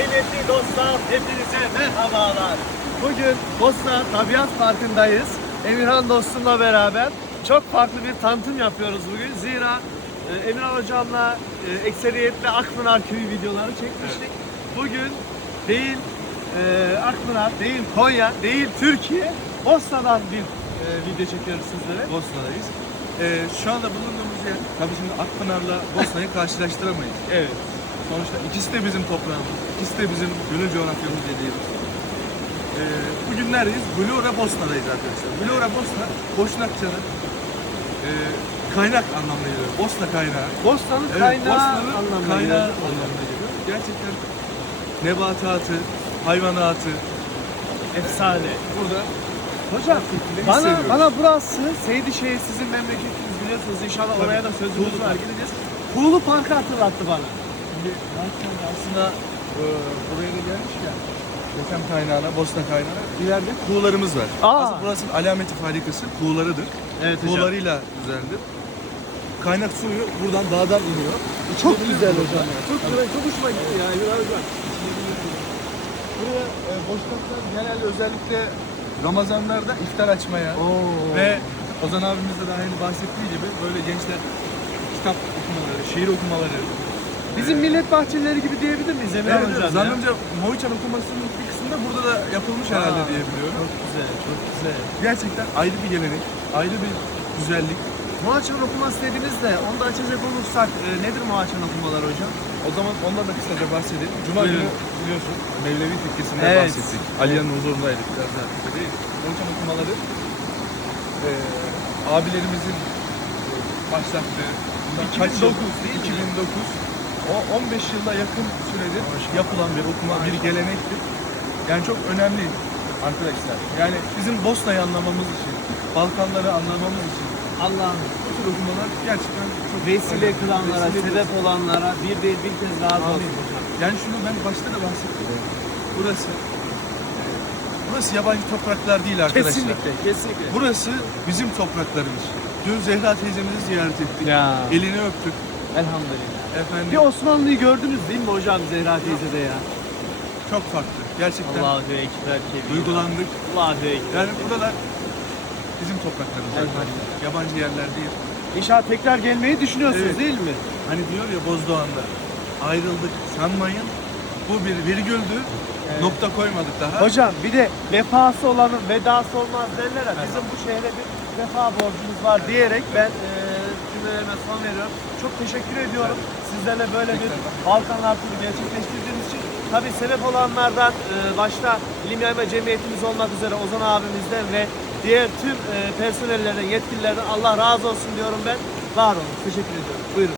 Kıymetli dostlar, hepinize merhabalar. Bugün Bosna Tabiat Parkı'ndayız. Emirhan dostumla beraber çok farklı bir tanıtım yapıyoruz bugün. Zira e, Emirhan hocamla e, ekseriyetle Akpınar Köyü videoları çekmiştik. Bugün değil e, Akpınar, değil Konya, değil Türkiye, Bosna'dan bir e, video çekiyoruz sizlere. Bosna'dayız. Ee, şu anda bulunduğumuz yer, tabii şimdi Akpınar'la Bosna'yı karşılaştıramayız. Evet. Sonuçta ikisi de bizim toprağımız, ikisi de bizim gönül coğrafyamız dediğimiz. Ee, bugün neredeyiz? Blura Bosna'dayız arkadaşlar. Blura Bosna, Boşnakça'nın e, kaynak anlamına geliyor. Bosna kaynağı. Bosna'nın Evet, kaynağı Bosna'nın anlamına kaynağı geliyor. anlamına geliyor. Gerçekten nebatatı, hayvanatı Efsane. burada Hocam bana hissediyoruz. bana burası Seydişehir sizin memleketiniz biliyorsunuz inşallah Tabii. oraya da sözümüz Kuğulu var gideceğiz. Kuğulu Park'ı hatırlattı bana. Şimdi aslında e, buraya da gelmişken Yaşam kaynağına, Bosna kaynağına ileride kuğularımız var. Aa. Aslında burasının alameti farikası kuğularıdır. Evet Kuğularıyla güzeldir. Kaynak suyu buradan dağdan iniyor. Çok güzel hocam. ya. Çok güzel, çok hoşuma gitti ya Emir hocam. Buraya e, boşluklar genelde özellikle Ramazanlarda iftar açmaya Oo. ve Ozan abimiz de daha önce bahsettiği gibi böyle gençler kitap okumaları, şiir okumaları, bizim millet bahçeleri gibi diyebilir miyiz Emir Evet, hocam? ya? zannımca Moğolcan okumasının bir kısmı da burada da yapılmış herhalde Aa, diye biliyorum. Çok güzel, çok güzel. Gerçekten ayrı bir gelenek, ayrı bir güzellik. Muhaçan okuması dediniz de onu da açacak olursak e, nedir Muhaçan okumalar hocam? O zaman ondan da kısaca bahsedelim. Cuma Buyurun. günü biliyorsun Mevlevi tekkesinden Evet. bahsettik. Aliye'nin huzurundaydık biraz daha kısa değil. Moğolcan okumaları eee abilerimizin e, başlattığı bundan kaç yıl? 2009 değil mi? 2009. O 15 yıla yakın süredir yapılan bir okuma, bir gelenektir. Yani çok önemli arkadaşlar. Yani bizim Bosna'yı anlamamız için, Balkanları anlamamız için Allah'ım bu tür okumalar gerçekten çok vesile önemli. kılanlara, Vesile sebep olanlara bir değil bir kez Amin. olsun hocam. Yani şunu ben başta da bahsettim. Burası Burası yabancı topraklar değil arkadaşlar. Kesinlikle, kesinlikle. Burası bizim topraklarımız. Dün Zehra teyzemizi ziyaret ettik. Ya. Elini öptük. Elhamdülillah. Efendim Bir Osmanlı'yı gördünüz değil mi hocam Zehra teyzede ya? çok farklı. Gerçekten Allahu Ekber kebir. duygulandık. Allahu Ekber. Yani buralar bizim topraklarımız Elhamdülillah. Yabancı yerler değil. İnşallah tekrar gelmeyi düşünüyorsunuz Evet. değil mi? Hani diyor ya Bozdoğan'da ayrıldık sanmayın. Bu bir virgüldü. Nokta koymadık daha. Hocam bir de vefası olanın vedası olmaz derler ya. Bizim bu şehre bir vefa borcumuz var diyerek ben e, cümlelerime son veriyorum. Çok teşekkür ediyorum. Sizlerle böyle bir Balkanlar turu gerçekleştirdiğiniz için. Tabii sebep olanlardan e, başta İlim Yayma Cemiyetimiz olmak üzere Ozan abimizden ve diğer tüm e, personellerden, yetkililerden Allah razı olsun diyorum ben. Var olun. Teşekkür ediyorum. Buyurun.